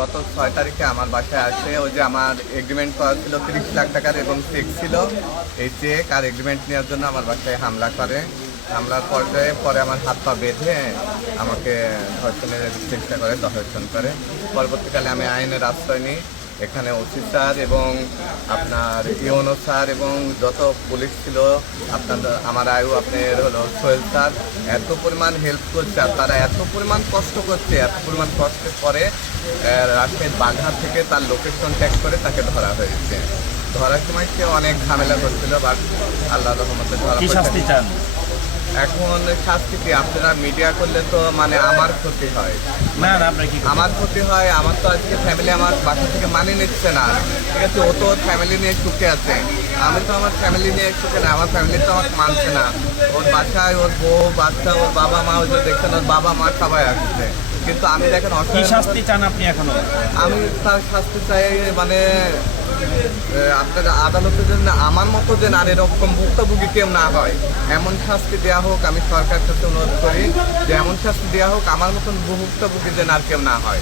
গত 6 তারিখে আমার বাসায় আসে। ওই যে আমার এগ্রিমেন্ট করা ছিল 30 লাখ টাকার এবং চেক ছিল। এই চেক আর এগ্রিমেন্ট নেওয়ার জন্য আমার বাসায় হামলা করে। হামলার পর্যায়ে পরে আমার হাত পা বেঁধে আমাকে ধর্ষণের চেষ্টা করে, ধর্ষণ করে। পরবর্তীকালে আমি আইনের আশ্রয় নিই। এখানে ওসি স্যার এবং আপনার ইউনো স্যার এবং যত পুলিশ ছিল, আপনার আমার আপনার হলো সোহেল স্যার এত পরিমাণ হেল্প করছে। আর তারা এত পরিমাণ কষ্ট করছে, এত পরিমাণ কষ্টের পরে রাজশাহীর বাঘা থেকে তার লোকেশন ট্যাগ করে তাকে ধরা হয়েছে। ধরার সময় সে অনেক ঝামেলা করছিল, বাট আল্লাহ রহমতে ধরা পড়েছে। এখন শাস্তি কি, আপনারা মিডিয়া করলে তো মানে আমার ক্ষতি হয়। না না, আপনার কি আমার ক্ষতি হয়? আমার তো আজকে ফ্যামিলি আমার বাসা থেকে মানিয়ে নিচ্ছে না, ঠিক আছে? ও তো ফ্যামিলি নিয়ে সুখে আছে, আমি তো আমার ফ্যামিলি নিয়ে সুখে না। আমার ফ্যামিলি তো আমাকে মানছে না। ওর বাসায় ওর বউ বাচ্চা, ওর বাবা মা, ওই যে দেখছেন ওর বাবা মা সবাই আসছে, কিন্তু আমি দেখেন কি শাস্তি চান আপনি এখনো? আমি তার শাস্তি চাই, মানে আপনার আদালতের জন্য আমার মতো যে আর এরকম ভুক্তভোগী কেউ না হয় এমন শাস্তি দেওয়া হোক। আমি সরকার কাছে অনুরোধ করি যে এমন শাস্তি দেওয়া হোক আমার মতন ভুক্তভোগী যেন আর কেউ না হয়।